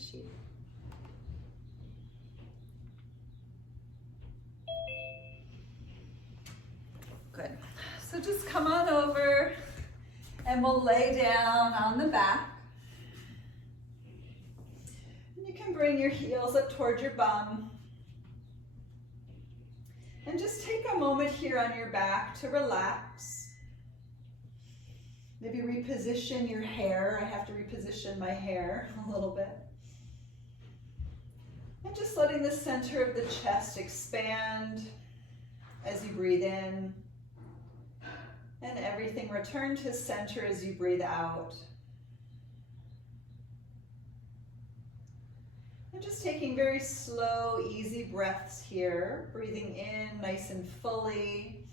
sheet. Good. So just come on over and we'll lay down on the back. And you can bring your heels up toward your bum. And just take a moment here on your back to relax. Maybe reposition your hair. I have to reposition my hair a little bit. And just letting the center of the chest expand as you breathe in. And everything return to center as you breathe out. And just taking very slow, easy breaths here. Breathing in nice and fully.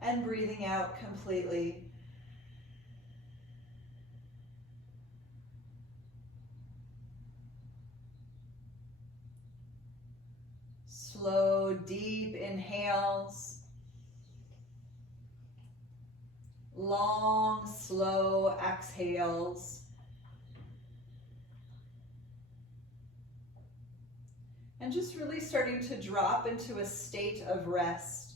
And breathing out completely. Slow, deep inhales. Long, slow exhales. And just really starting to drop into a state of rest.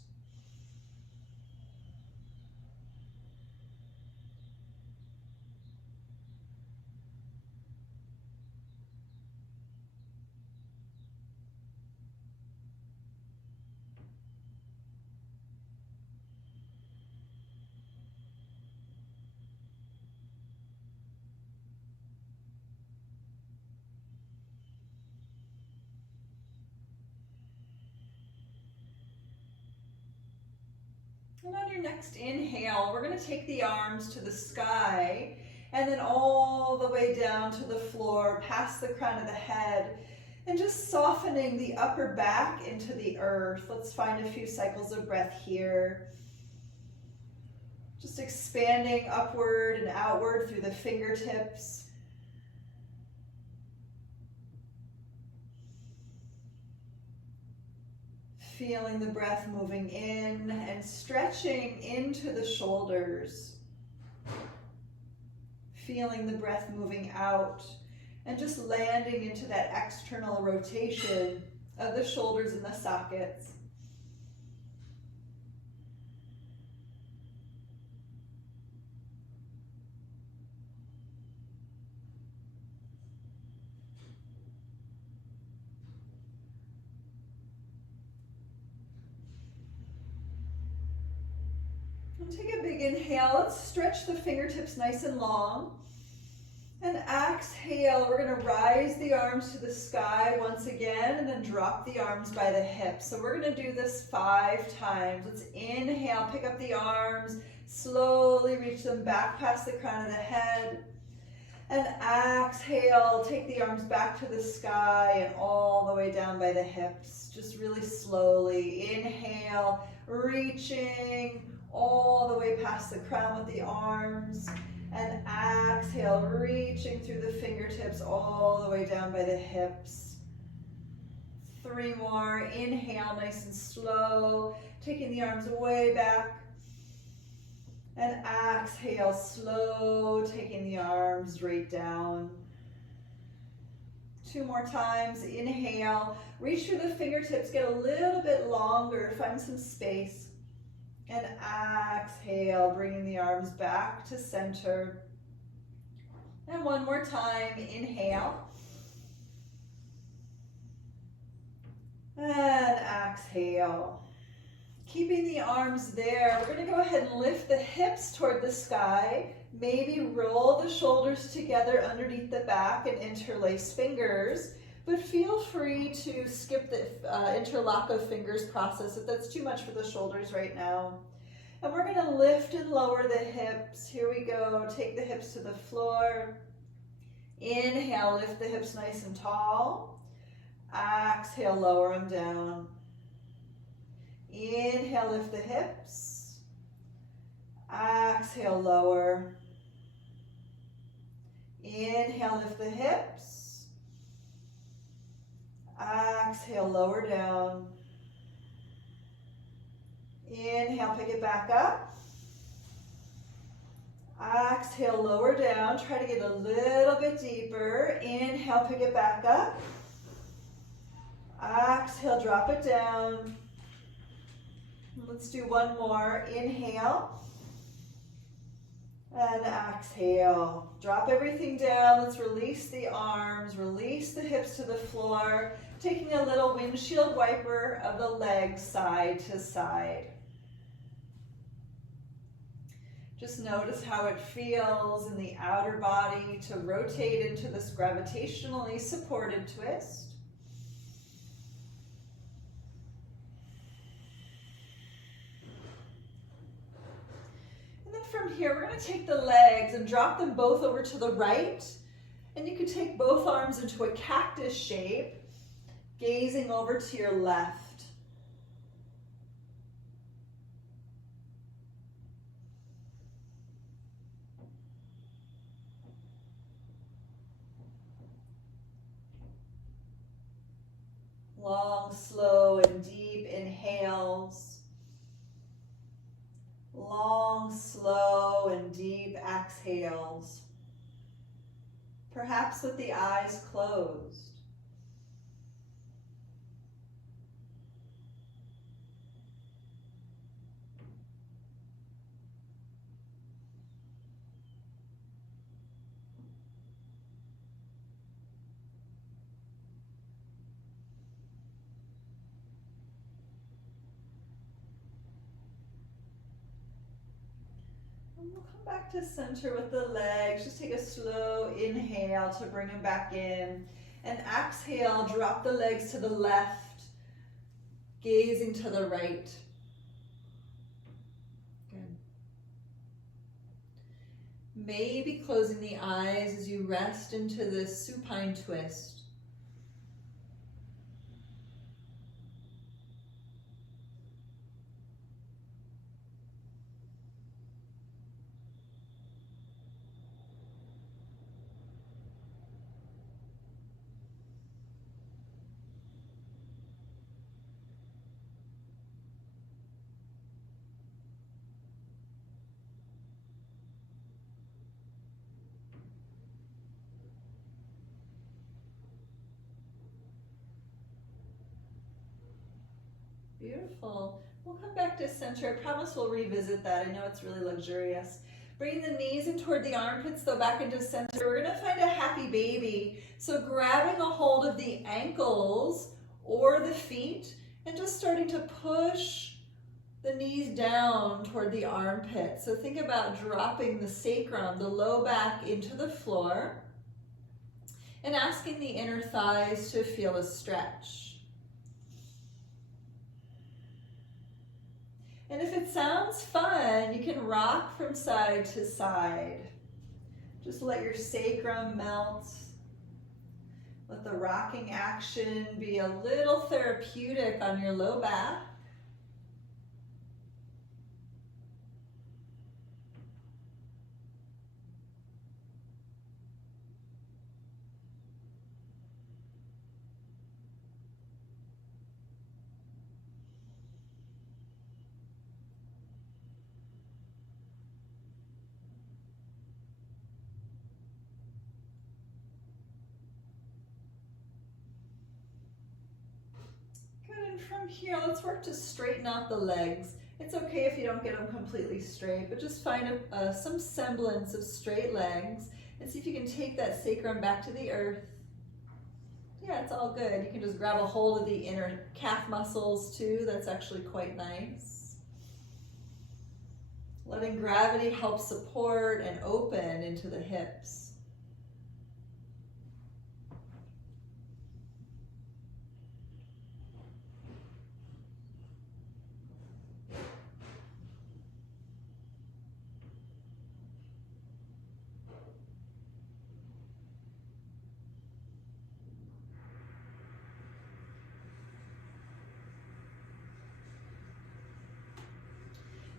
And on your next inhale, we're going to take the arms to the sky and then all the way down to the floor, past the crown of the head, and just softening the upper back into the earth. Let's find a few cycles of breath here. Just expanding upward and outward through the fingertips. Feeling the breath moving in and stretching into the shoulders. Feeling the breath moving out and just landing into that external rotation of the shoulders and the sockets. Take a big inhale. Let's stretch the fingertips nice and long. And exhale, we're going to rise the arms to the sky once again and then drop the arms by the hips. So we're going to do this 5 times. Let's inhale, pick up the arms, slowly reach them back past the crown of the head. And exhale, take the arms back to the sky and all the way down by the hips. Just really slowly. Inhale, reaching all the way past the crown with the arms, and exhale, reaching through the fingertips all the way down by the hips. 3 more. Inhale, nice and slow, taking the arms way back, and exhale, slow, taking the arms straight down. 2 more times. Inhale, reach through the fingertips, get a little bit longer, find some space. And exhale, bringing the arms back to center. And 1 more time, inhale. And exhale. Keeping the arms there, we're going to go ahead and lift the hips toward the sky. Maybe roll the shoulders together underneath the back and interlace fingers. But feel free to skip the interlock of fingers process if that's too much for the shoulders right now. And we're going to lift and lower the hips. Here we go. Take the hips to the floor. Inhale, lift the hips nice and tall. Exhale, lower them down. Inhale, lift the hips. Exhale, lower. Inhale, lift the hips. Exhale, lower down. Inhale, pick it back up. Exhale, lower down. Try to get a little bit deeper. Inhale, pick it back up. Exhale, drop it down. Let's do one more. Inhale. And exhale. Drop everything down. Let's release the arms, release the hips to the floor. Taking a little windshield wiper of the legs side to side. Just notice how it feels in the outer body to rotate into this gravitationally supported twist. And then from here, we're going to take the legs and drop them both over to the right. And you can take both arms into a cactus shape, gazing over to your left. Long, slow, and deep inhales. Long, slow, and deep exhales. Perhaps with the eyes closed. And we'll come back to center with the legs. Just take a slow inhale to bring them back in. And exhale, drop the legs to the left, gazing to the right. Good. Maybe closing the eyes as you rest into this supine twist. Beautiful. We'll come back to center. I promise we'll revisit that. I know it's really luxurious. Bring the knees in toward the armpits, though back into center. We're going to find a happy baby. So grabbing a hold of the ankles or the feet and just starting to push the knees down toward the armpit. So think about dropping the sacrum, the low back into the floor and asking the inner thighs to feel a stretch. And if it sounds fun, you can rock from side to side. Just let your sacrum melt. Let the rocking action be a little therapeutic on your low back. From here, let's work to straighten out the legs. It's okay if you don't get them completely straight, but just find some semblance of straight legs and see if you can take that sacrum back to the earth. Yeah, it's all good. You can just grab a hold of the inner calf muscles too. That's actually quite nice. Letting gravity help support and open into the hips.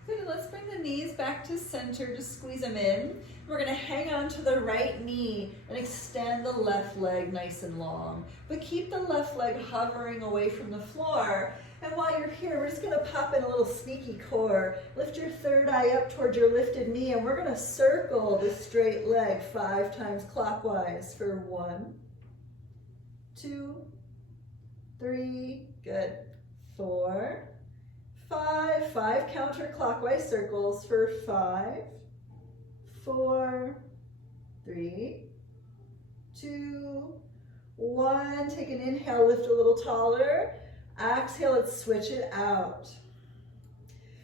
Good, let's bring the knees back to center, just squeeze them in. We're gonna hang on to the right knee and extend the left leg nice and long. But keep the left leg hovering away from the floor. And while you're here, we're just gonna pop in a little sneaky core. Lift your third eye up towards your lifted knee, and we're gonna circle the straight leg 5 times clockwise for 1, 2, 3, good, 4, 5, 5 counterclockwise circles for 5, 4, 3, 2, 1. Take an inhale, lift a little taller. Exhale, let's switch it out.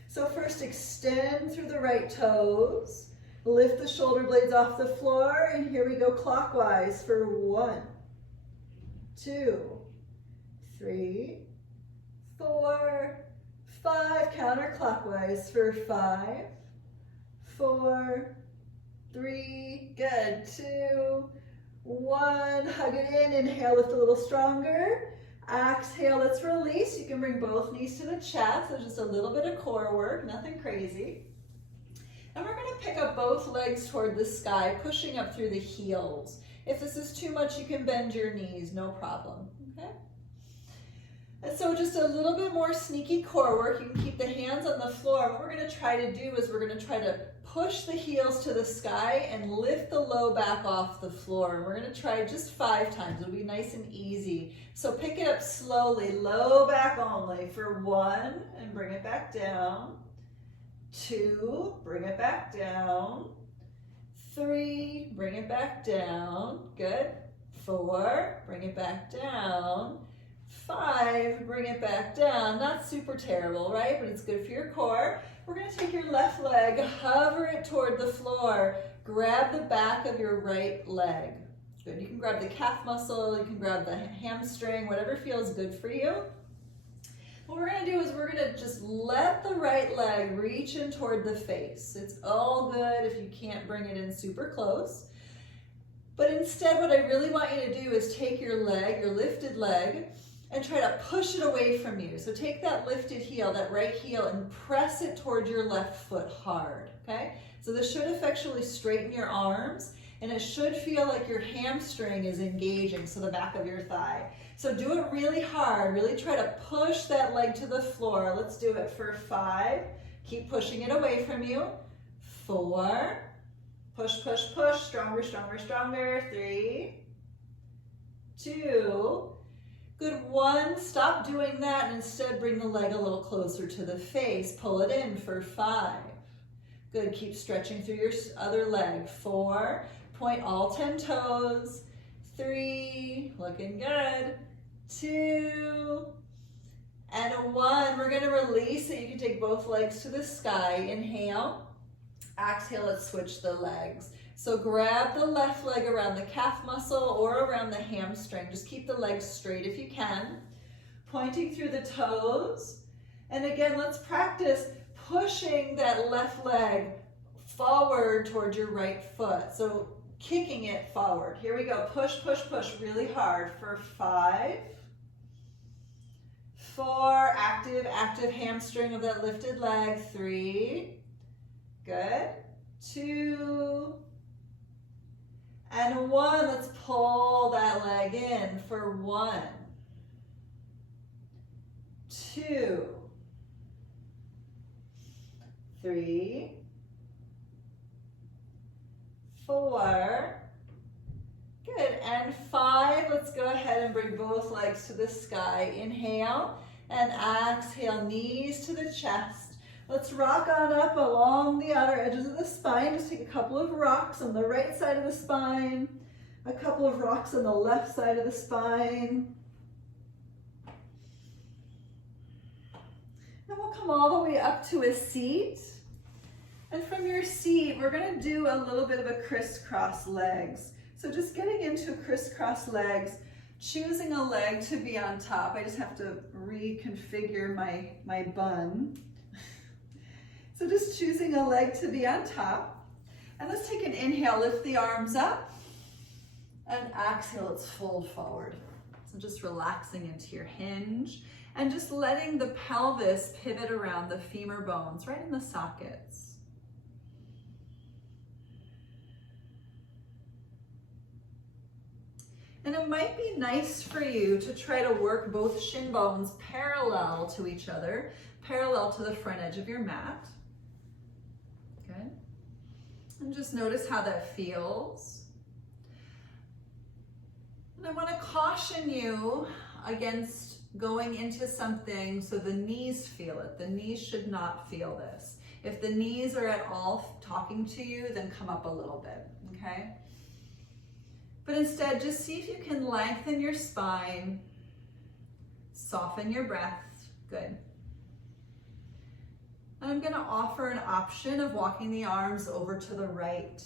So first extend through the right toes. Lift the shoulder blades off the floor, and here we go clockwise for 1, 2, 3, 4, 5. Counterclockwise for 5, 4, 3, good, 2, 1. Hug it in, inhale, lift a little stronger. Exhale, let's release. You can bring both knees to the chest. So just a little bit of core work, nothing crazy. And we're gonna pick up both legs toward the sky, pushing up through the heels. If this is too much, you can bend your knees, no problem, okay? And so just a little bit more sneaky core work. You can keep the hands on the floor. What we're gonna try to do is we're gonna try to push the heels to the sky and lift the low back off the floor. We're gonna try just 5 times. It'll be nice and easy. So pick it up slowly, low back only for 1, and bring it back down. 2, bring it back down. 3, bring it back down. Good. 4, bring it back down. 5, bring it back down. Not super terrible, right? But it's good for your core. We're gonna take your left leg, hover it toward the floor. Grab the back of your right leg. Good, you can grab the calf muscle, you can grab the hamstring, whatever feels good for you. What we're gonna do is we're gonna just let the right leg reach in toward the face. It's all good if you can't bring it in super close. But instead, what I really want you to do is take your leg, your lifted leg, and try to push it away from you. So take that lifted heel, that right heel, and press it toward your left foot hard, okay? So this should effectually straighten your arms, and it should feel like your hamstring is engaging, so the back of your thigh. So do it really hard, really try to push that leg to the floor. Let's do it for 5. Keep pushing it away from you. 4, push, push, push, stronger, stronger, stronger. 3, 2, good, 1. Stop doing that and instead bring the leg a little closer to the face. Pull it in for 5. Good, keep stretching through your other leg. 4, point all 10 toes. 3, looking good. 2, and 1. We're gonna release it. You can take both legs to the sky. Inhale. Exhale, let's switch the legs. So grab the left leg around the calf muscle or around the hamstring. Just keep the legs straight if you can. Pointing through the toes. And again, let's practice pushing that left leg forward towards your right foot. So kicking it forward. Here we go. Push, push, push really hard for 5, 4, active, active hamstring of that lifted leg. 3, good. 2, and 1. Let's pull that leg in for 1, 2, 3, 4, good, and 5. Let's go ahead and bring both legs to the sky. Inhale and exhale, knees to the chest. Let's rock on up along the outer edges of the spine. Just take a couple of rocks on the right side of the spine, a couple of rocks on the left side of the spine. And we'll come all the way up to a seat. And from your seat, we're gonna do a little bit of a crisscross legs. So just getting into crisscross legs, choosing a leg to be on top. I just have to reconfigure my bun. So just choosing a leg to be on top. And let's take an inhale, lift the arms up. And exhale, let's fold forward. So just relaxing into your hinge and just letting the pelvis pivot around the femur bones, right in the sockets. And it might be nice for you to try to work both shin bones parallel to each other, parallel to the front edge of your mat. Good. And just notice how that feels. And I want to caution you against going into something so the knees feel it. The knees should not feel this. If the knees are at all talking to you, then come up a little bit, okay? But instead, just see if you can lengthen your spine, soften your breath. Good. And I'm going to offer an option of walking the arms over to the right.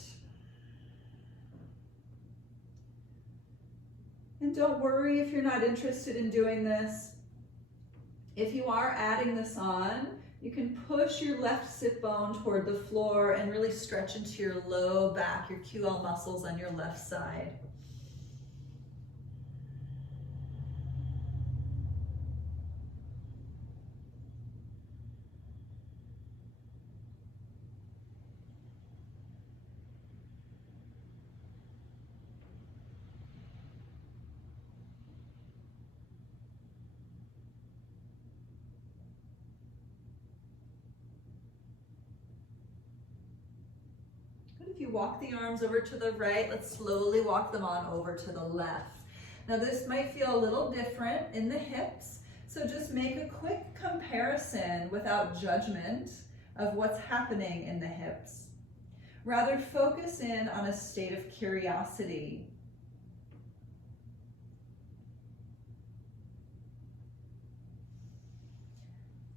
And don't worry if you're not interested in doing this. If you are adding this on, you can push your left sit bone toward the floor and really stretch into your low back, your QL muscles on your left side. If you walk the arms over to the right, let's slowly walk them on over to the left. Now this might feel a little different in the hips, so just make a quick comparison without judgment of what's happening in the hips. Rather focus in on a state of curiosity.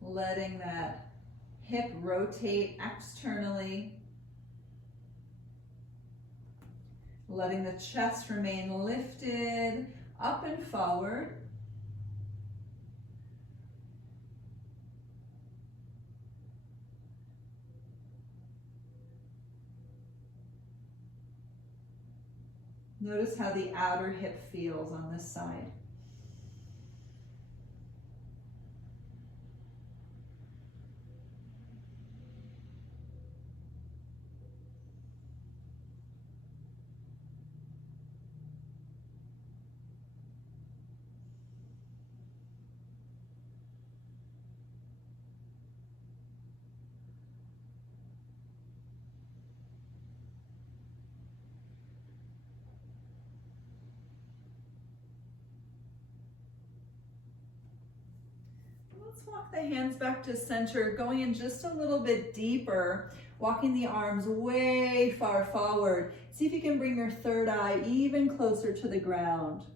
Letting that hip rotate externally. Letting the chest remain lifted up and forward. Notice how the outer hip feels on this side. Let's walk the hands back to center, going in just a little bit deeper, walking the arms way far forward. See if you can bring your third eye even closer to the ground.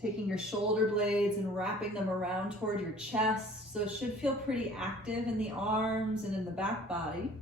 Taking your shoulder blades and wrapping them around toward your chest, so it should feel pretty active in the arms and in the back body.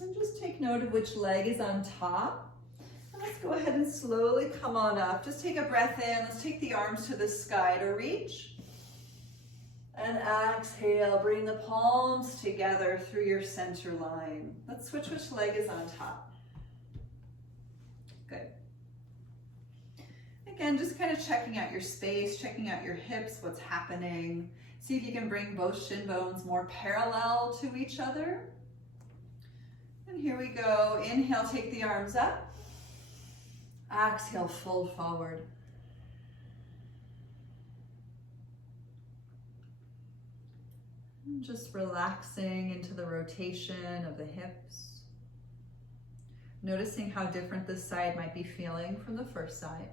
And just take note of which leg is on top. And let's go ahead and slowly come on up. Just take a breath in. Let's take the arms to the sky to reach. And exhale, bring the palms together through your center line. Let's switch which leg is on top. Good. Again, just kind of checking out your space, checking out your hips, what's happening. See if you can bring both shin bones more parallel to each other. And here we go. Inhale, take the arms up. Exhale, fold forward. And just relaxing into the rotation of the hips. Noticing how different this side might be feeling from the first side.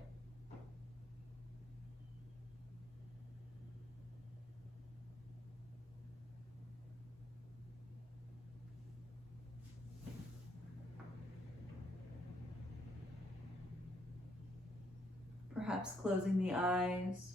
Perhaps closing the eyes.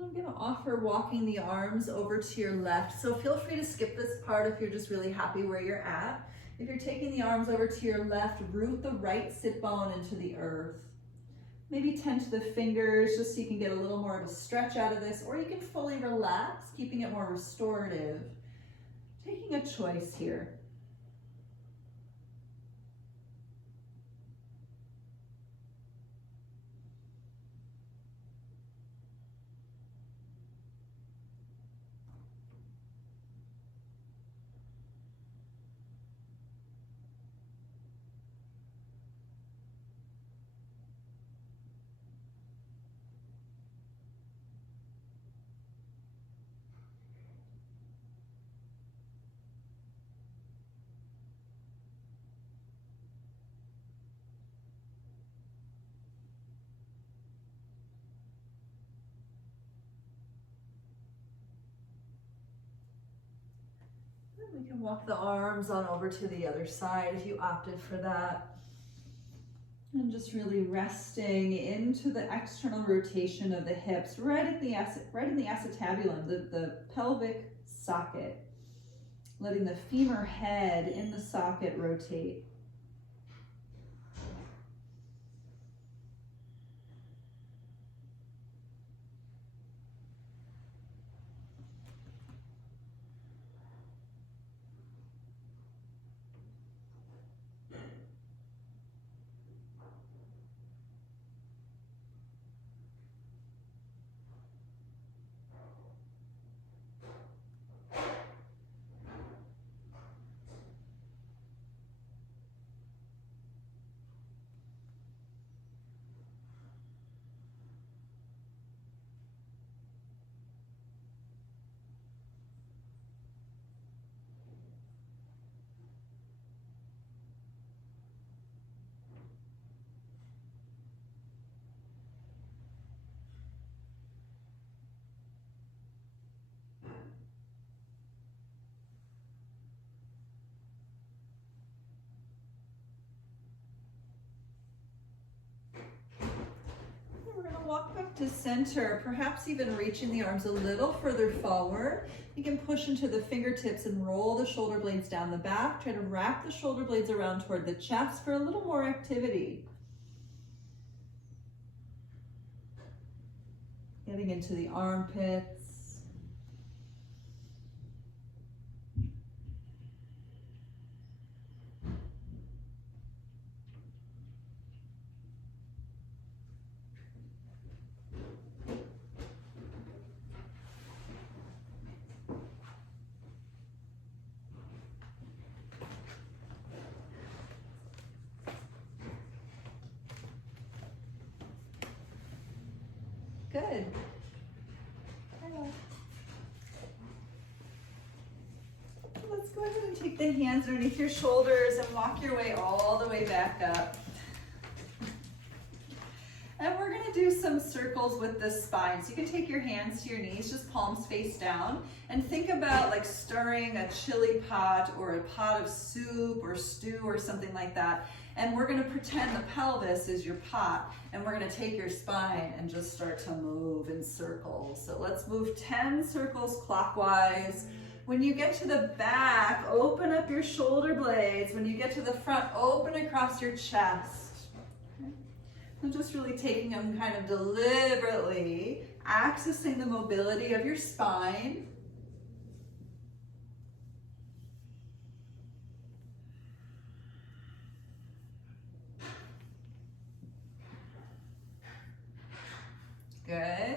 I'm going to offer walking the arms over to your left. So feel free to skip this part if you're just really happy where you're at. If you're taking the arms over to your left, root the right sit bone into the earth. Maybe tend to the fingers just so you can get a little more of a stretch out of this, or you can fully relax, keeping it more restorative. Taking a choice here. We can walk the arms on over to the other side if you opted for that. And just really resting into the external rotation of the hips, right in the acetabulum, the pelvic socket. Letting the femur head in the socket rotate. Walk back to center, perhaps even reaching the arms a little further forward. You can push into the fingertips and roll the shoulder blades down the back. Try to wrap the shoulder blades around toward the chest for a little more activity. Getting into the armpits. Good. Let's go ahead and take the hands underneath your shoulders and walk your way all the way back up. And we're going to do some circles with the spine. So you can take your hands to your knees, just palms face down, and think about like stirring a chili pot or a pot of soup or stew or something like that. And we're going to pretend the pelvis is your pot, and we're going to take your spine and just start to move in circles. So let's move 10 circles clockwise. When you get to the back, open up your shoulder blades. When you get to the front, open across your chest. Okay? And just really taking them kind of deliberately, accessing the mobility of your spine. Good.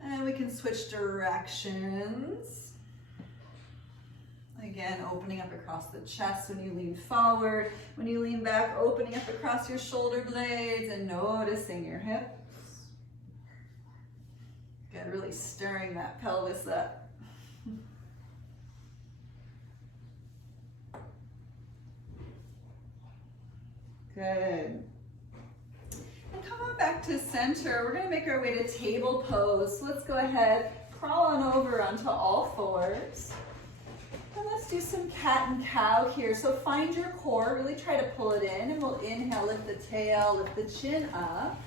And we can switch directions. Again, opening up across the chest when you lean forward. When you lean back, opening up across your shoulder blades and noticing your hips. Good, really stirring that pelvis up. Good. And come on back to center. We're going to make our way to table pose. So let's go ahead, crawl on over onto all fours. And let's do some cat and cow here. So find your core, really try to pull it in, and we'll inhale, lift the tail, lift the chin up.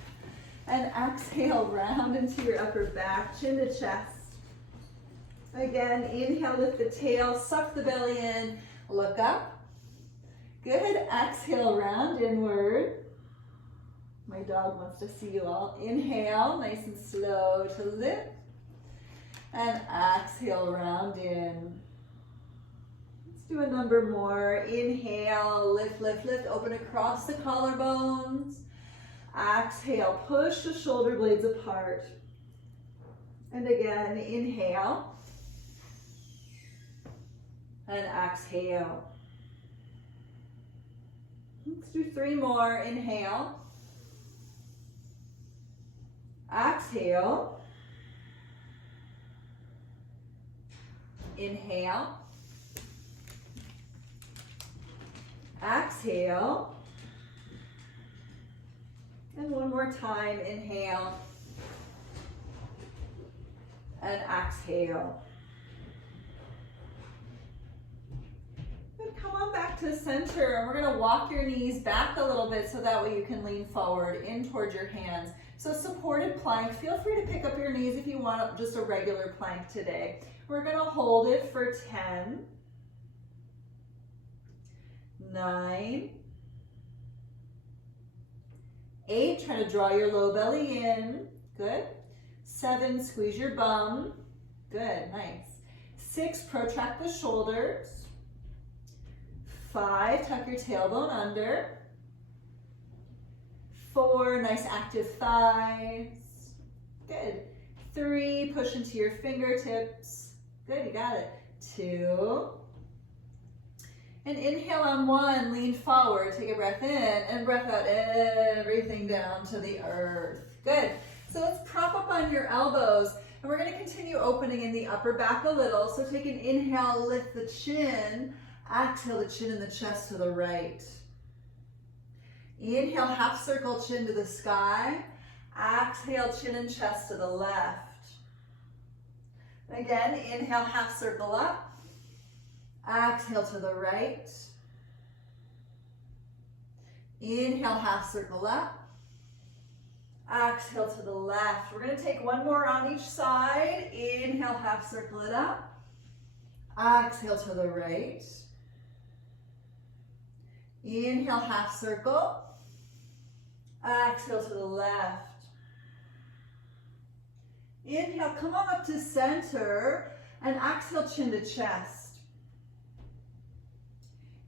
And exhale, round into your upper back, chin to chest. Again, inhale, lift the tail, suck the belly in, look up. Good, exhale, round inward. My dog wants to see you all. Inhale, nice and slow to lift. And exhale, round in. Let's do a number more. Inhale, lift, lift, lift, open across the collarbones. Exhale, push the shoulder blades apart. And again, inhale. And exhale. Let's do 3 more. Inhale. Exhale. Inhale. Exhale. And one more time. Inhale. And exhale. Good. Come on back to center, and we're going to walk your knees back a little bit so that way you can lean forward in towards your hands. So supported plank. Feel free to pick up your knees if you want just a regular plank today. We're going to hold it for 10, 9, 8, try to draw your low belly in. Good. 7, squeeze your bum. Good, nice. 6, protract the shoulders. 5, tuck your tailbone under. 4, nice active thighs. Good. 3, push into your fingertips. Good, you got it. 2. And inhale on 1, lean forward, take a breath in, and breath out everything down to the earth. Good. So let's prop up on your elbows, and we're going to continue opening in the upper back a little. So take an inhale, lift the chin. Exhale the chin and the chest to the right. Inhale, half circle, chin to the sky. Exhale, chin and chest to the left. Again, inhale, half circle up. Exhale to the right. Inhale, half circle up. Exhale to the left. We're going to take 1 more on each side. Inhale, half circle it up. Exhale to the right. Inhale, half circle. Exhale to the left. Inhale, come on up to center, and exhale, chin to chest.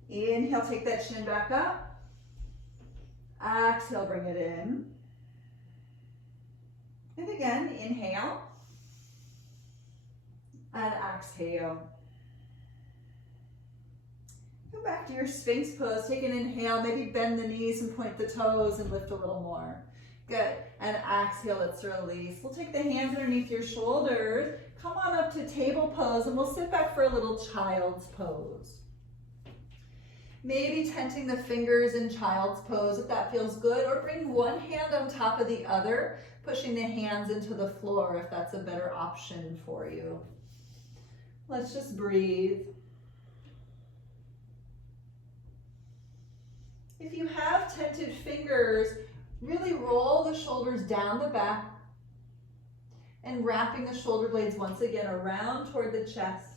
Inhale, take that chin back up. Exhale, bring it in. And again, inhale. And exhale. Go back to your Sphinx pose. Take an inhale, maybe bend the knees and point the toes and lift a little more. Good. And exhale, let's release. We'll take the hands underneath your shoulders. Come on up to table pose, and we'll sit back for a little child's pose. Maybe tenting the fingers in child's pose if that feels good, or bring one hand on top of the other, pushing the hands into the floor if that's a better option for you. Let's just breathe. If you have tented fingers, really roll the shoulders down the back and wrapping the shoulder blades once again around toward the chest.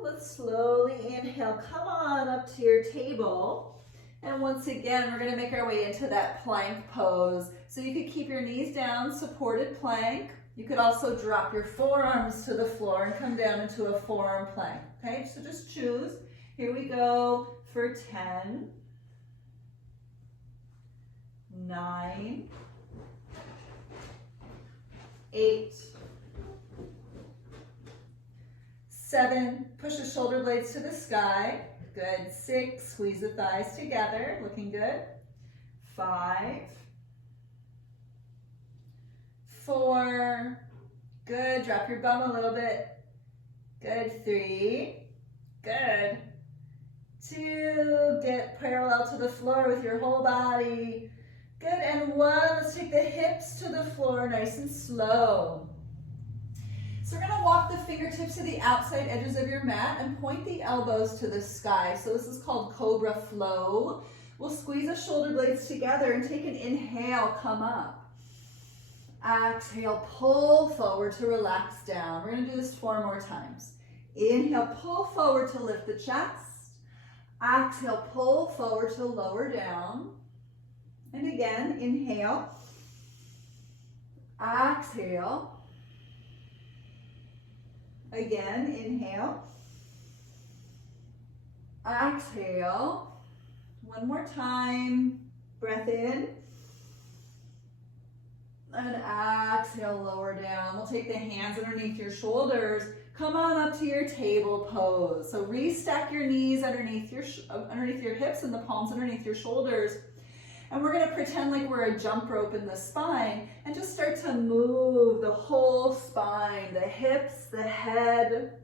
Let's slowly inhale, come on up to your table. And once again, we're going to make our way into that plank pose. So you could keep your knees down, supported plank. You could also drop your forearms to the floor and come down into a forearm plank. Okay, so just choose. Here we go for 10, 9, 8, 7, push the shoulder blades to the sky. Good. 6, squeeze the thighs together. Looking good. 5, 4, good, drop your bum a little bit, good, 3, good, 2, get parallel to the floor with your whole body, good, and 1, let's take the hips to the floor nice and slow. So we're going to walk the fingertips to the outside edges of your mat and point the elbows to the sky. So this is called Cobra Flow. We'll squeeze the shoulder blades together and take an inhale, come up. Exhale, pull forward to relax down. We're going to do this 4 more times. Inhale, pull forward to lift the chest. Exhale, pull forward to lower down. And again, inhale. Exhale. Again, inhale. Exhale. 1 more time. Breath in. And exhale, lower down. We'll take the hands underneath your shoulders. Come on up to your table pose. So restack your knees underneath your hips and the palms underneath your shoulders. And we're going to pretend like we're a jump rope in the spine and just start to move the whole spine, the hips, the head.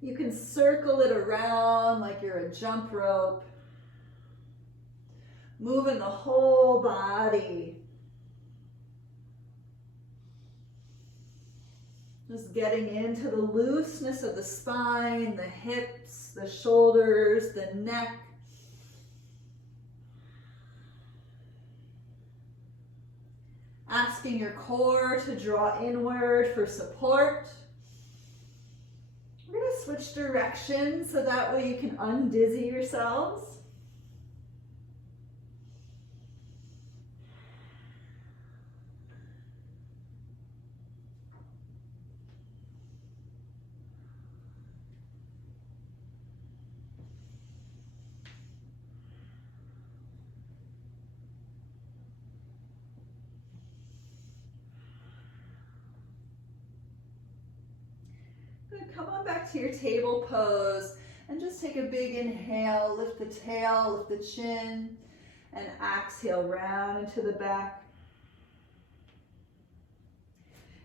You can circle it around like you're a jump rope. Moving the whole body. Just getting into the looseness of the spine, the hips, the shoulders, the neck. Asking your core to draw inward for support. We're going to switch directions so that way you can undizzy yourselves. Come on back to your table pose and just take a big inhale, lift the tail, lift the chin, and exhale round into the back.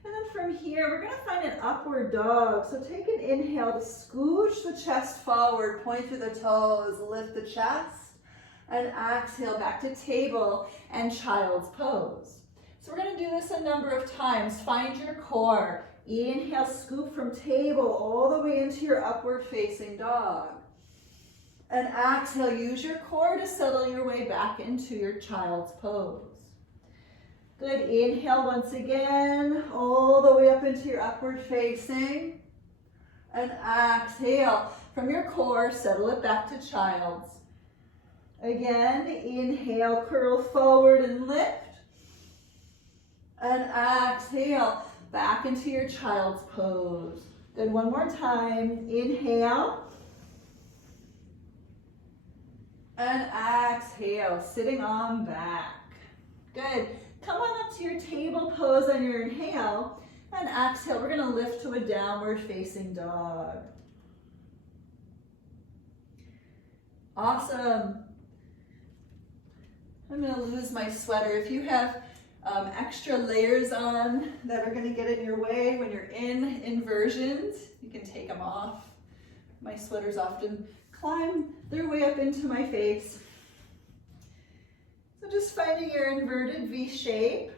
And then from here, we're going to find an upward dog. So take an inhale to scooch the chest forward, point through the toes, lift the chest, and exhale back to table and child's pose. So we're going to do this a number of times. Find your core. Inhale, scoop from table all the way into your upward facing dog. And exhale, use your core to settle your way back into your child's pose. Good, inhale once again, all the way up into your upward facing. And exhale, from your core, settle it back to child's. Again, inhale, curl forward and lift. And exhale, back into your child's pose. Good, 1 more time. Inhale. And exhale, sitting on back. Good. Come on up to your table pose on your inhale. And exhale, we're going to lift to a downward facing dog. Awesome. I'm going to lose my sweater. If you have extra layers on that are going to get in your way when you're in inversions, you can take them off. My sweaters often climb their way up into my face. So just finding your inverted V shape.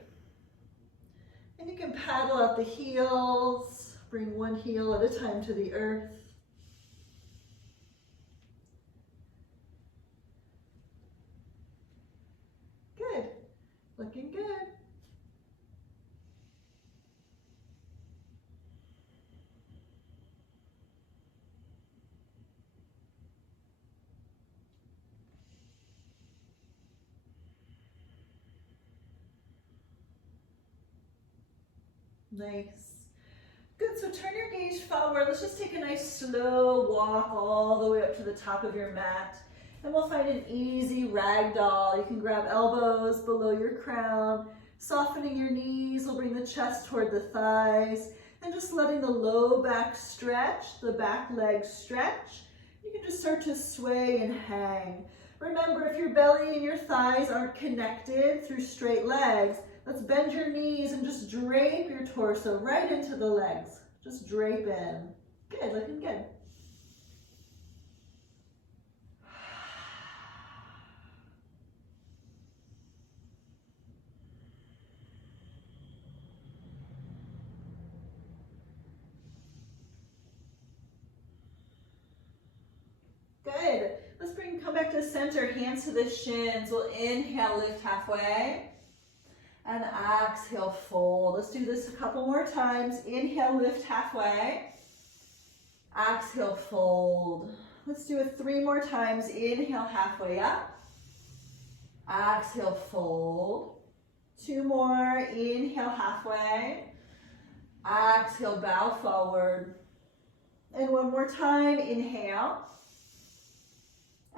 And you can paddle out the heels, bring one heel at a time to the earth. Good, looking good. Nice. Good, so turn your gaze forward. Let's just take a nice slow walk all the way up to the top of your mat. And we'll find an easy ragdoll. You can grab elbows below your crown. Softening your knees will bring the chest toward the thighs. And just letting the low back stretch, the back leg stretch. You can just start to sway and hang. Remember, if your belly and your thighs aren't connected through straight legs, let's bend your knees and just drape your torso right into the legs. Just drape in. Good, looking good. Good. Let's come back to center, hands to the shins. We'll inhale, lift halfway. And exhale, fold. Let's do this a couple more times. Inhale, lift halfway. Exhale, fold. Let's do it 3 more times. Inhale, halfway up. Exhale, fold. 2 more. Inhale, halfway. Exhale, bow forward. And 1 more time. Inhale.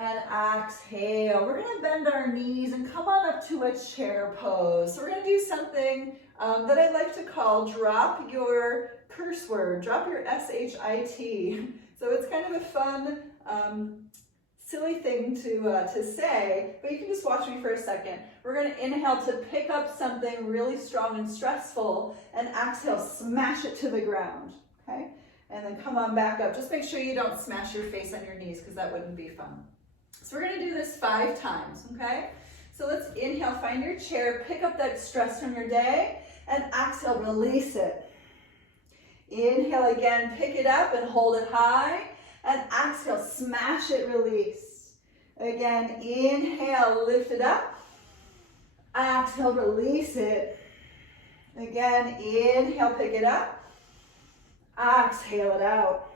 And exhale. We're going to bend our knees and come on up to a chair pose. So we're going to do something that I like to call drop your curse word, drop your S-H-I-T. So it's kind of a fun, silly thing to say, but you can just watch me for a second. We're going to inhale to pick up something really strong and stressful, and exhale, smash it to the ground, okay? And then come on back up. Just make sure you don't smash your face on your knees because that wouldn't be fun. So we're going to do this 5 times, okay? So let's inhale, find your chair, pick up that stress from your day, and exhale, release it. Inhale again, pick it up and hold it high, and exhale, smash it, release. Again, inhale, lift it up. Exhale, release it. Again, inhale, pick it up. Exhale it out.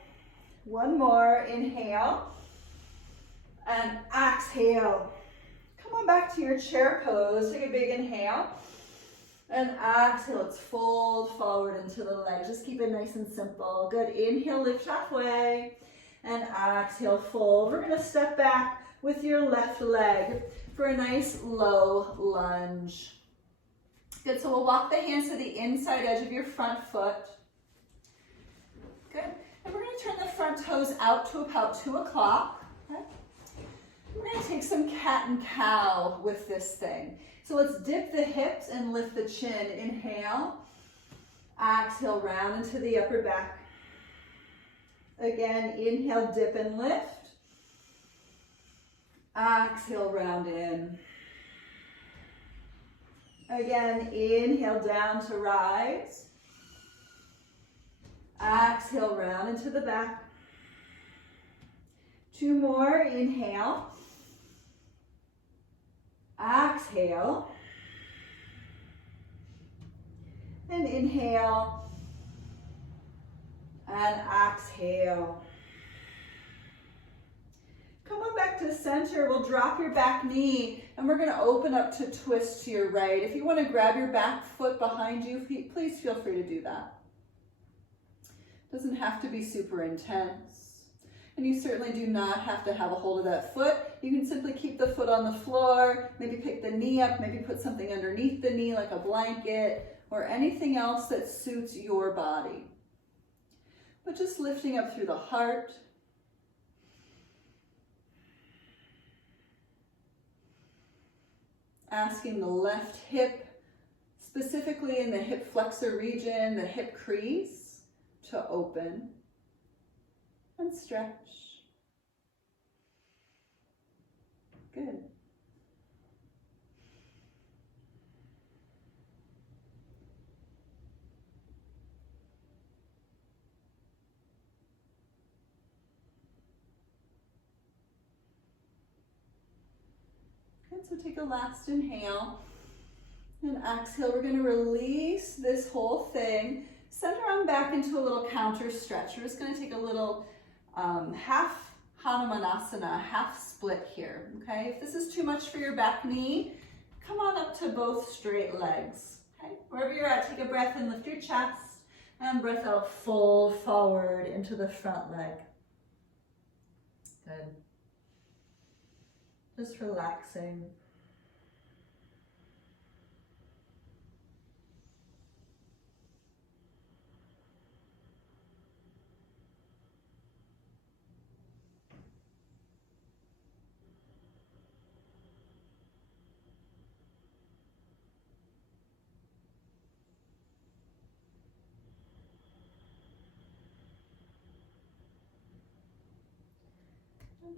1 more, inhale. And exhale. Come on back to your chair pose. Take a big inhale. And exhale. Let's fold forward into the legs. Just keep it nice and simple. Good. Inhale, lift halfway. And exhale, fold. We're going to step back with your left leg for a nice low lunge. Good. So we'll walk the hands to the inside edge of your front foot. Good. And we're going to turn the front toes out to about 2 o'clock. Okay. We're going to take some cat and cow with this thing. So let's dip the hips and lift the chin. Inhale. Exhale, round into the upper back. Again, inhale, dip and lift. Exhale, round in. Again, inhale, down to rise. Exhale, round into the back. 2 more, inhale. Exhale. And inhale. And exhale. Come on back to center. We'll drop your back knee and we're going to open up to twist to your right. If you want to grab your back foot behind you, please feel free to do that. Doesn't have to be super intense. And you certainly do not have to have a hold of that foot. You can simply keep the foot on the floor, maybe pick the knee up, maybe put something underneath the knee like a blanket or anything else that suits your body. But just lifting up through the heart. Asking the left hip, specifically in the hip flexor region, the hip crease, to open and stretch. Good. Good, so take a last inhale and exhale. We're going to release this whole thing. Center on back into a little counter stretch. We're just going to take a little half Hanumanasana, half split here, okay? If this is too much for your back knee, come on up to both straight legs, okay? Wherever you're at, take a breath in, lift your chest, and breath out, fold forward into the front leg. Good. Just relaxing.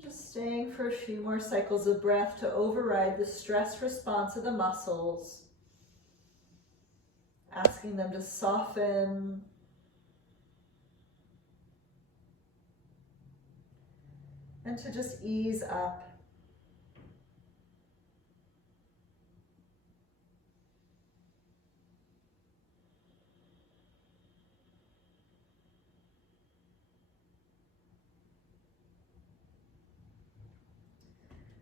Just staying for a few more cycles of breath to override the stress response of the muscles. Asking them to soften. And to just ease up.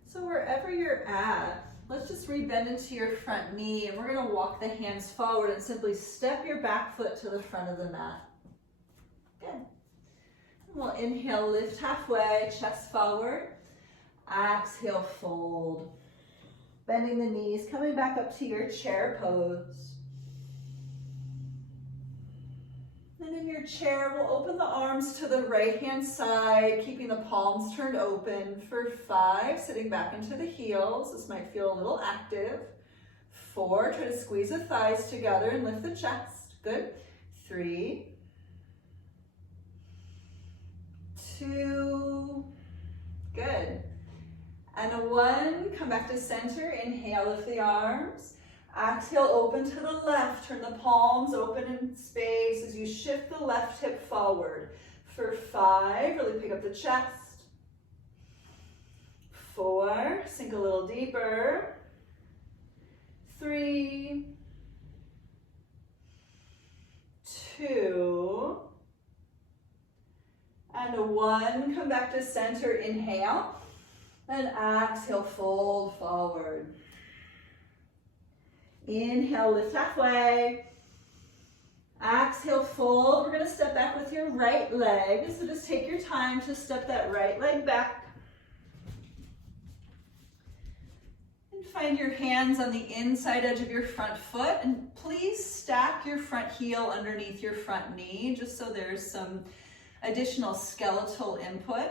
So wherever you're at, let's just rebend into your front knee, and we're going to walk the hands forward and simply step your back foot to the front of the mat. Good. And we'll inhale, lift halfway, chest forward. Exhale, fold. Bending the knees, coming back up to your chair pose. And in your chair, we'll open the arms to the right-hand side, keeping the palms turned open for 5, sitting back into the heels. This might feel a little active. 4, try to squeeze the thighs together and lift the chest. Good. 3, 2, good. And a 1, come back to center. Inhale, lift the arms. Exhale, open to the left. Turn the palms open in space as you shift the left hip forward. For 5, really pick up the chest. 4, sink a little deeper. 3, 2, and a 1. Come back to center. Inhale, and exhale, fold forward. Inhale, lift halfway. Exhale, fold. We're going to step back with your right leg. So just take your time to step that right leg back. And find your hands on the inside edge of your front foot. And please stack your front heel underneath your front knee, just so there's some additional skeletal input.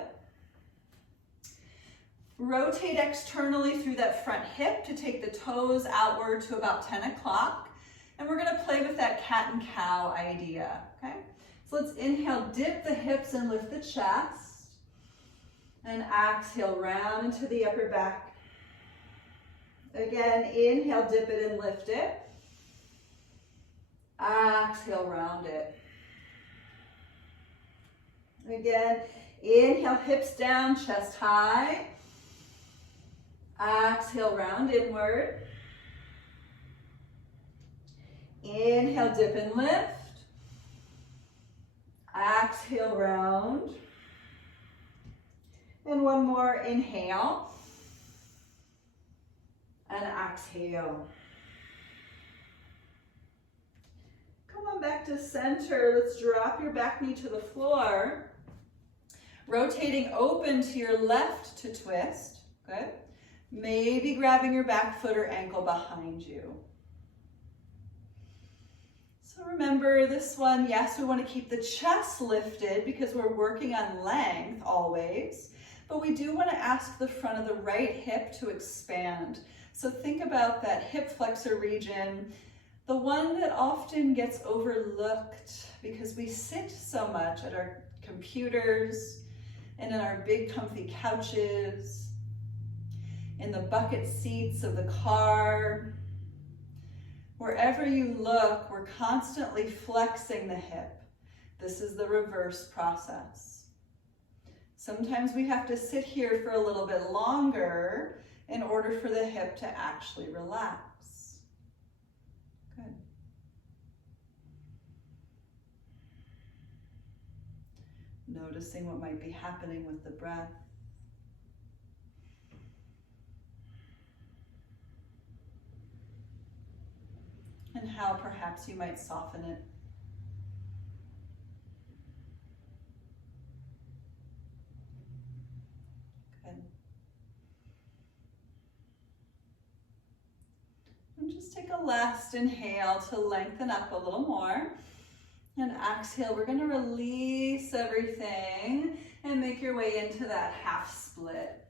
Rotate externally through that front hip to take the toes outward to about 10 o'clock. And we're going to play with that cat and cow idea, okay? So let's inhale, dip the hips and lift the chest. And exhale, round into the upper back. Again, inhale, dip it and lift it. Exhale, round it. Again, inhale, hips down, chest high. Exhale, round inward. Inhale, dip and lift. Exhale, round. And one more, inhale. And exhale. Come on back to center. Let's drop your back knee to the floor. Rotating open to your left to twist. Good. Maybe grabbing your back foot or ankle behind you. So remember this one, yes, we want to keep the chest lifted because we're working on length always, but we do want to ask the front of the right hip to expand. So think about that hip flexor region, the one that often gets overlooked because we sit so much at our computers and in our big comfy couches, in the bucket seats of the car. Wherever you look, we're constantly flexing the hip. This is the reverse process. Sometimes we have to sit here for a little bit longer in order for the hip to actually relax. Good. Noticing what might be happening with the breath. And how perhaps you might soften it. Good. And just take a last inhale to lengthen up a little more. And exhale, we're going to release everything and make your way into that half split.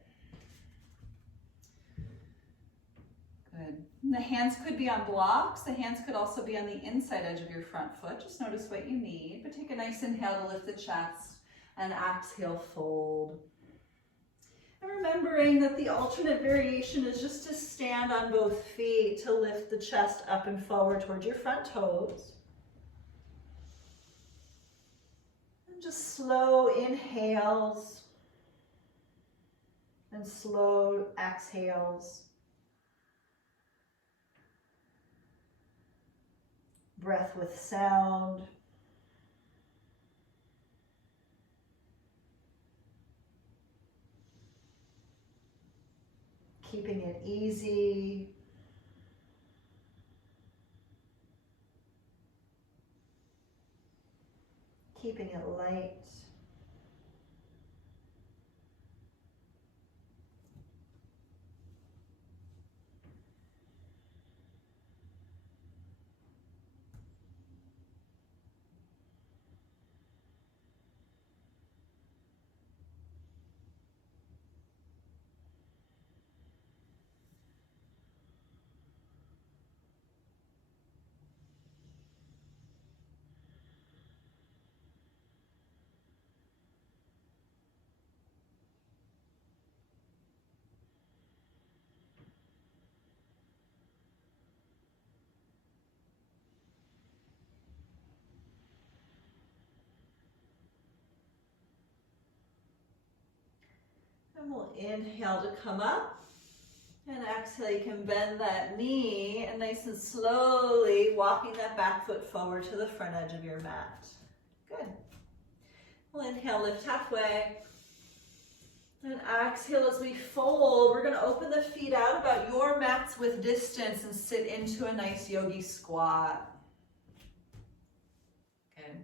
Good. And the hands could be on blocks. The hands could also be on the inside edge of your front foot. Just notice what you need, but take a nice inhale to lift the chest and exhale, fold. And remembering that the alternate variation is just to stand on both feet to lift the chest up and forward towards your front toes. And just slow inhales and slow exhales. Breath with sound. Keeping it easy. Keeping it light. And we'll inhale to come up. And exhale, you can bend that knee and nice and slowly walking that back foot forward to the front edge of your mat. Good. We'll inhale, lift halfway. And exhale as we fold. We're going to open the feet out about your mat's width distance and sit into a nice yogi squat. Good.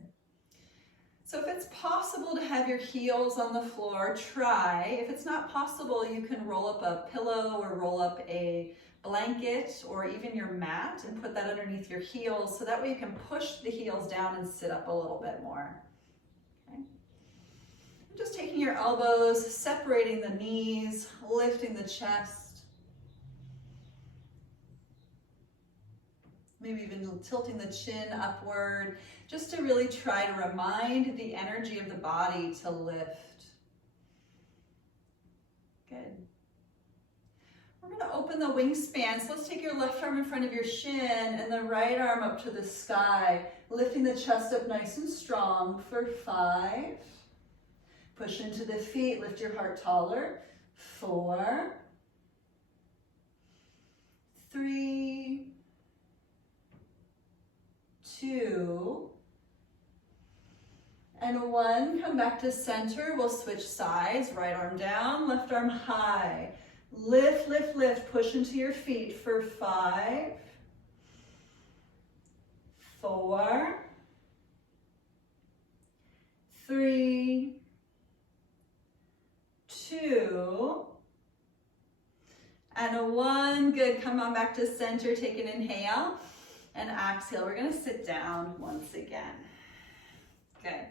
So if it's possible to have your heels on the floor, try. If it's not possible, you can roll up a pillow or roll up a blanket or even your mat and put that underneath your heels so that way you can push the heels down and sit up a little bit more. Okay. Just taking your elbows, separating the knees, lifting the chest. Maybe even tilting the chin upward, just to really try to remind the energy of the body to lift. Good. We're going to open the wingspan. So let's take your left arm in front of your shin and the right arm up to the sky, lifting the chest up nice and strong for 5. Push into the feet, lift your heart taller. 4, 3, 2, and 1. Come back to center. We'll switch sides. Right arm down, left arm high. Lift, lift, lift. Push into your feet for 5, 4, 3, 2, and 1. Good. Come on back to center. Take an inhale and exhale. We're going to sit down once again. Good.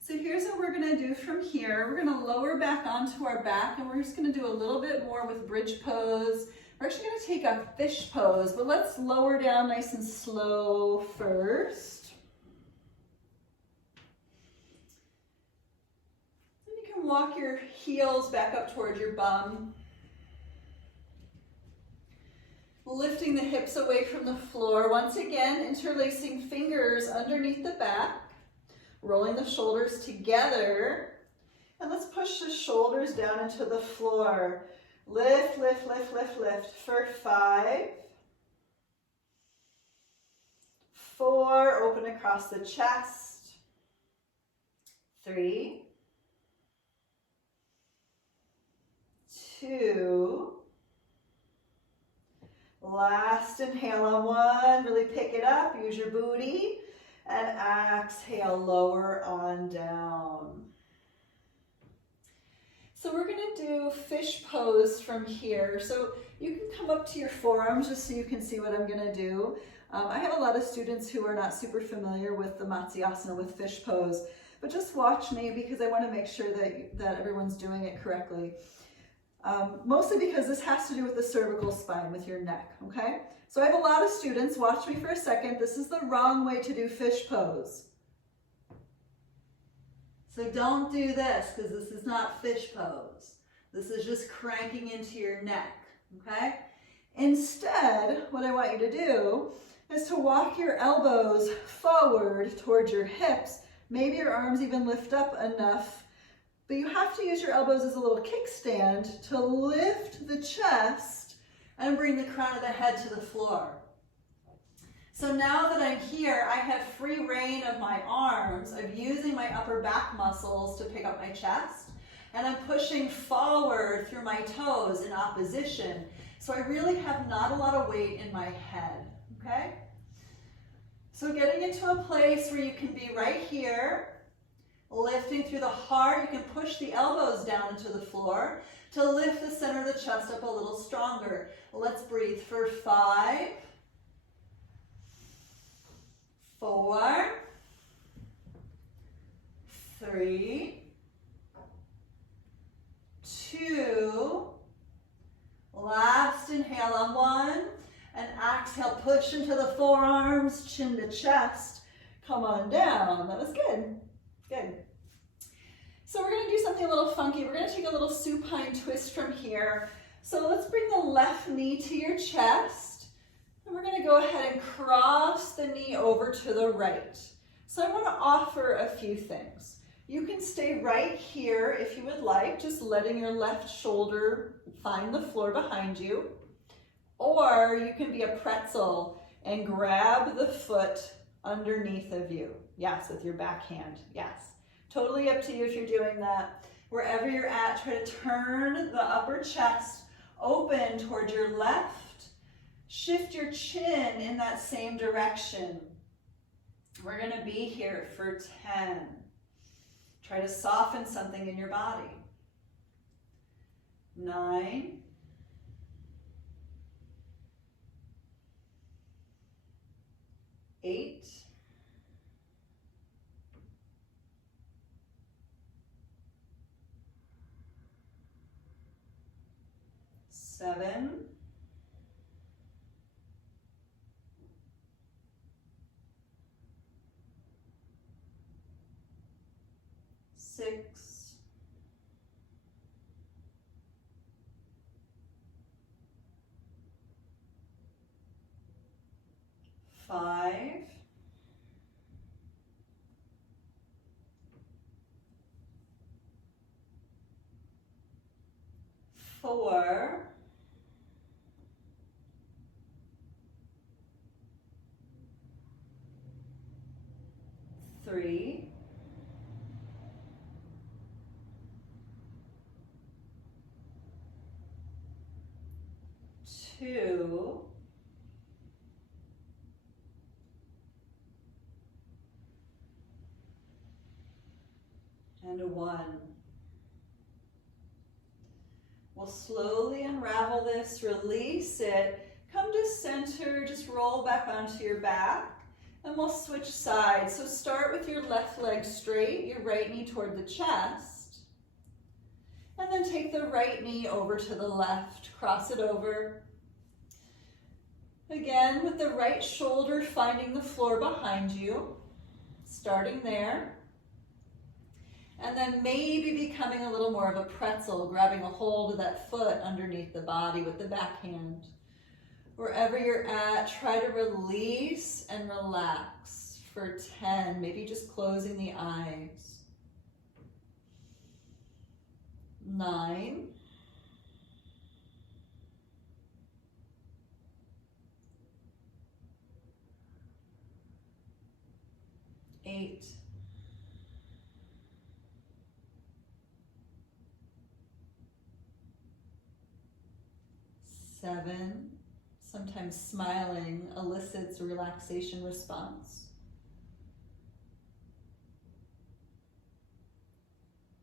So here's what we're going to do from here. We're going to lower back onto our back, and we're just going to do a little bit more with bridge pose. We're actually going to take a fish pose, but let's lower down nice and slow first. Then you can walk your heels back up towards your bum. Lifting the hips away from the floor. Once again, interlacing fingers underneath the back. Rolling the shoulders together. And let's push the shoulders down into the floor. Lift, lift, lift, lift, lift for 5, 4, open across the chest. 3, 2, last inhale on 1, really pick it up, use your booty, and exhale, lower on down. So we're going to do fish pose from here. So you can come up to your forearms just so you can see what I'm going to do. I have a lot of students who are not super familiar with the Matsyasana with fish pose, but just watch me because I want to make sure that everyone's doing it correctly. Mostly because this has to do with the cervical spine, with your neck, okay? So I have a lot of students, watch me for a second. This is the wrong way to do fish pose. So don't do this because this is not fish pose. This is just cranking into your neck, okay? Instead, what I want you to do is to walk your elbows forward towards your hips. Maybe your arms even lift up enough, but you have to use your elbows as a little kickstand to lift the chest and bring the crown of the head to the floor. So now that I'm here, I have free reign of my arms. I'm using my upper back muscles to pick up my chest, and I'm pushing forward through my toes in opposition. So I really have not a lot of weight in my head, okay? So getting into a place where you can be right here, lifting through the heart. You can push the elbows down into the floor to lift the center of the chest up a little stronger. Let's breathe for 5, 4, 3, 2, last inhale on 1, and exhale, push into the forearms, chin to chest, come on down. That was good, good. So we're gonna do something a little funky. We're gonna take a little supine twist from here. So let's bring the left knee to your chest, and we're gonna go ahead and cross the knee over to the right. So I wanna offer a few things. You can stay right here if you would like, just letting your left shoulder find the floor behind you. Or you can be a pretzel and grab the foot underneath of you. Yes, with your back hand, yes. Totally up to you if you're doing that. Wherever you're at, try to turn the upper chest open toward your left. Shift your chin in that same direction. We're gonna be here for 10. Try to soften something in your body. 9. 8. 7. 6. 5. 4. 3. 2. And 1. We'll slowly unravel this, release it, come to center, just roll back onto your back, and we'll switch sides. So start with your left leg straight, your right knee toward the chest, and then take the right knee over to the left, cross it over. Again, with the right shoulder finding the floor behind you, starting there. And then maybe becoming a little more of a pretzel, grabbing a hold of that foot underneath the body with the back hand. Wherever you're at, try to release and relax for 10, maybe just closing the eyes. 9. 8. 7. Sometimes smiling elicits a relaxation response.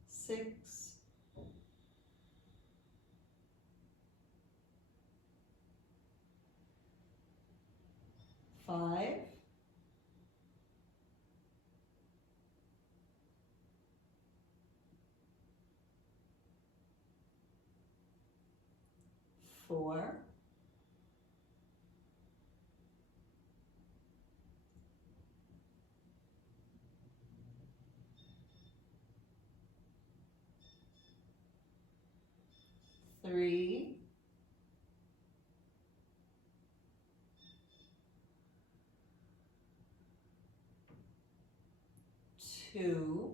6. 5. 4. 3. 3, 2,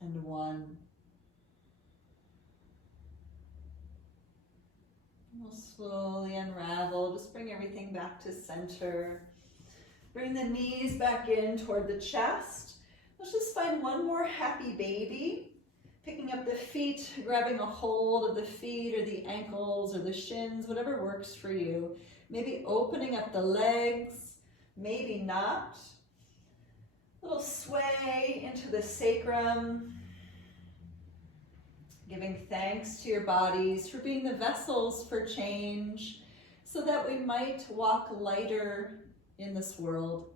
and 1. We'll slowly unravel, just bring everything back to center. Bring the knees back in toward the chest. Let's just find one more happy baby. Picking up the feet, grabbing a hold of the feet or the ankles or the shins, whatever works for you. Maybe opening up the legs, maybe not. A little sway into the sacrum. Giving thanks to your bodies for being the vessels for change so that we might walk lighter in this world.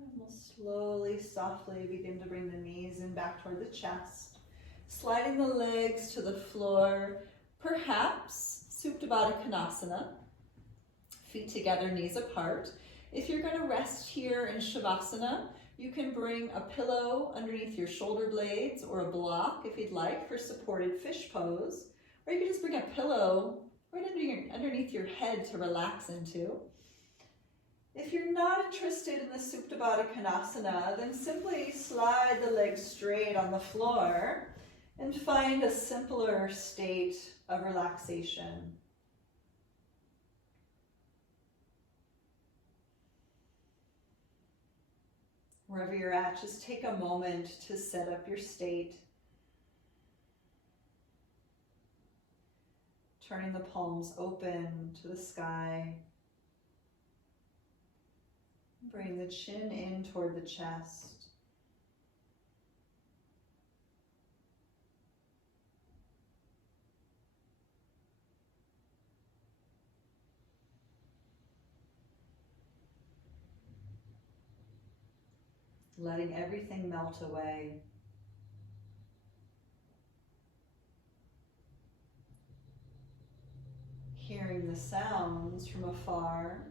And we'll slowly, softly begin to bring the knees in back toward the chest, sliding the legs to the floor, perhaps Supta Baddha Konasana, feet together, knees apart. If you're going to rest here in Shavasana, you can bring a pillow underneath your shoulder blades or a block if you'd like for supported fish pose, or you can just bring a pillow right underneath your head to relax into. If you're not interested in the Supta Baddha Konasana, then simply slide the legs straight on the floor and find a simpler state of relaxation. Wherever you're at, just take a moment to set up your state. Turning the palms open to the sky. Bring the chin in toward the chest. Letting everything melt away. Hearing the sounds from afar.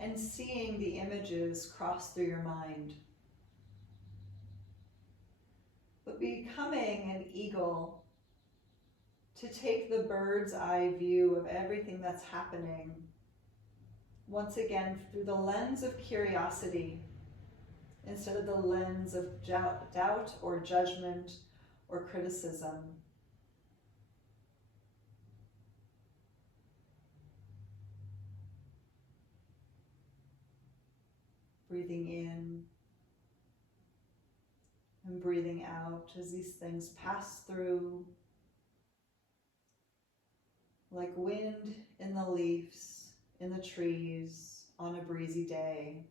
And seeing the images cross through your mind. But becoming an eagle to take the bird's eye view of everything that's happening. Once again, through the lens of curiosity, instead of the lens of doubt or judgment or criticism. Breathing in and breathing out as these things pass through, like wind in the leaves, in the trees, on a breezy day.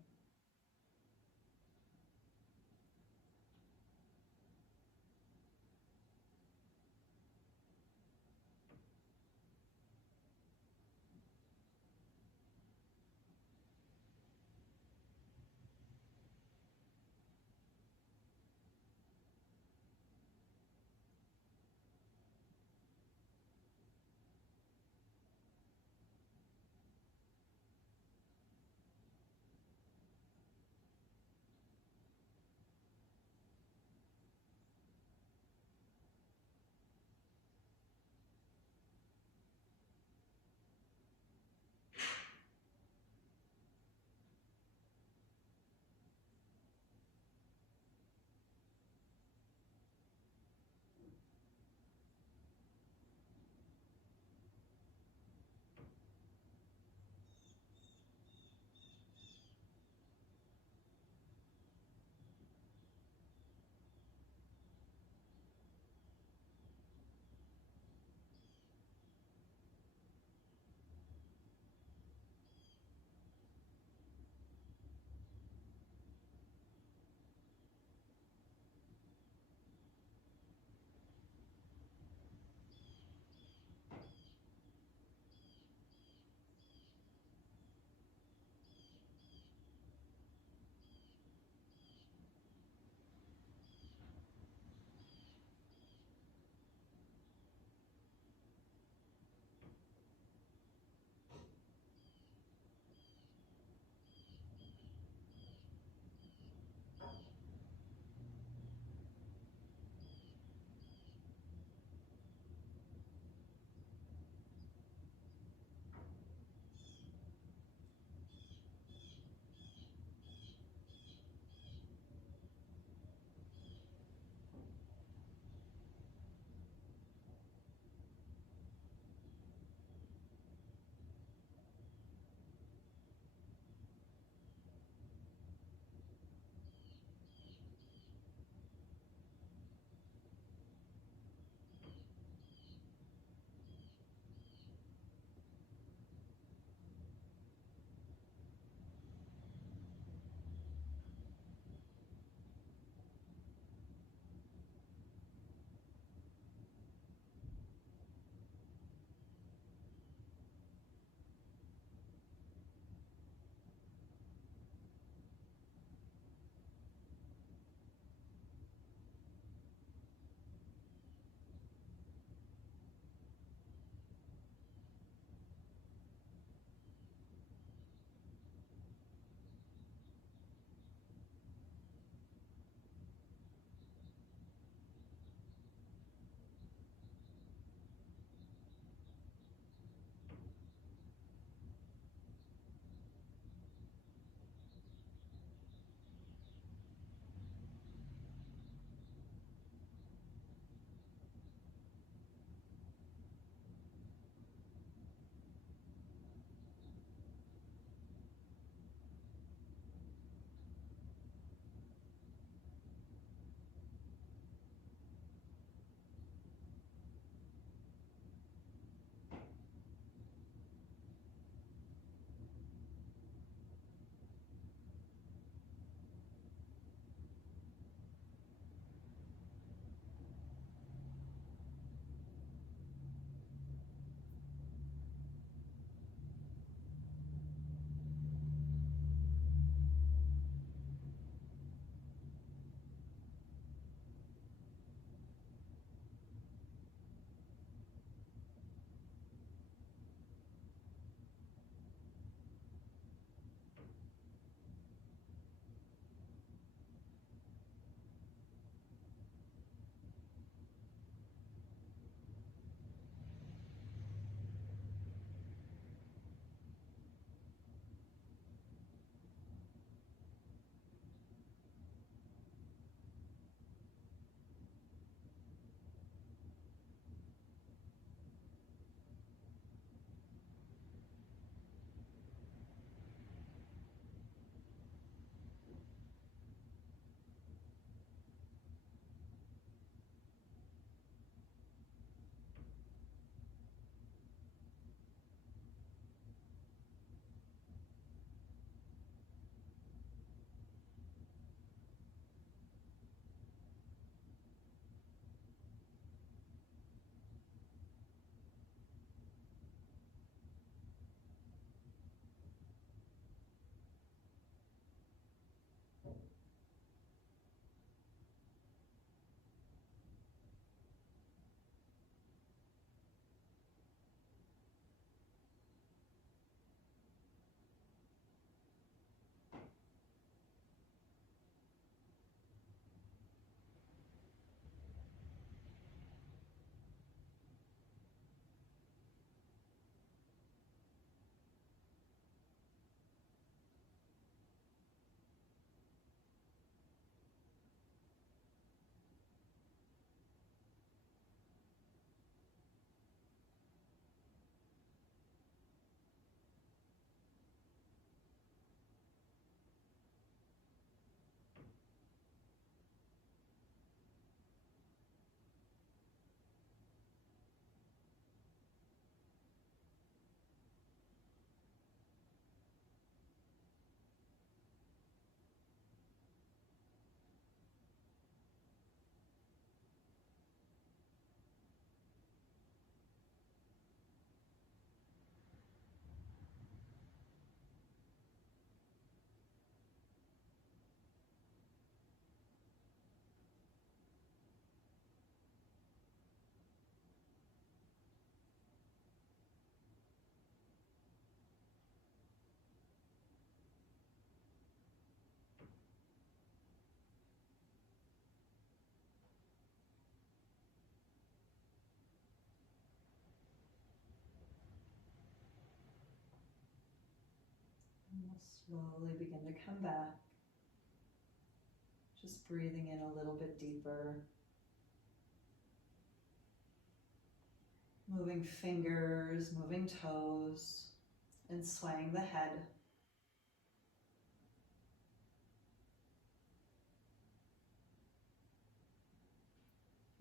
Slowly begin to come back. Just breathing in a little bit deeper. Moving fingers, moving toes, and swaying the head.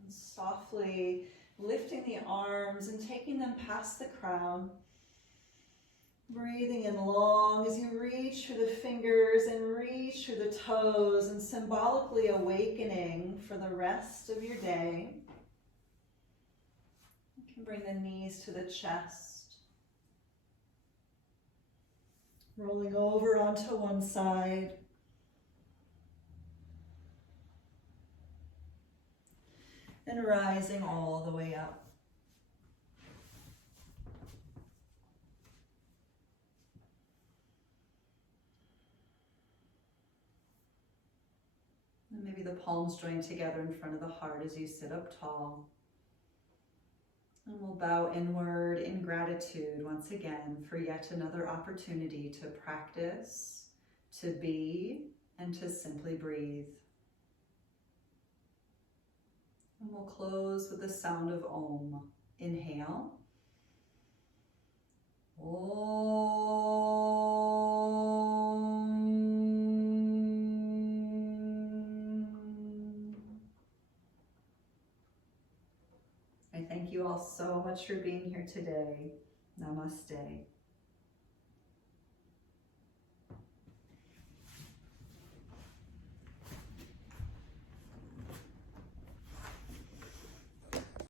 And softly lifting the arms and taking them past the crown. Breathing in long as you reach through the fingers and reach through the toes, and symbolically awakening for the rest of your day. You can bring the knees to the chest. Rolling over onto one side. And rising all the way up. And maybe the palms join together in front of the heart as you sit up tall. And we'll bow inward in gratitude once again for yet another opportunity to practice, to be, and to simply breathe. And we'll close with the sound of Om. Inhale. I thank you all so much for being here today. Namaste.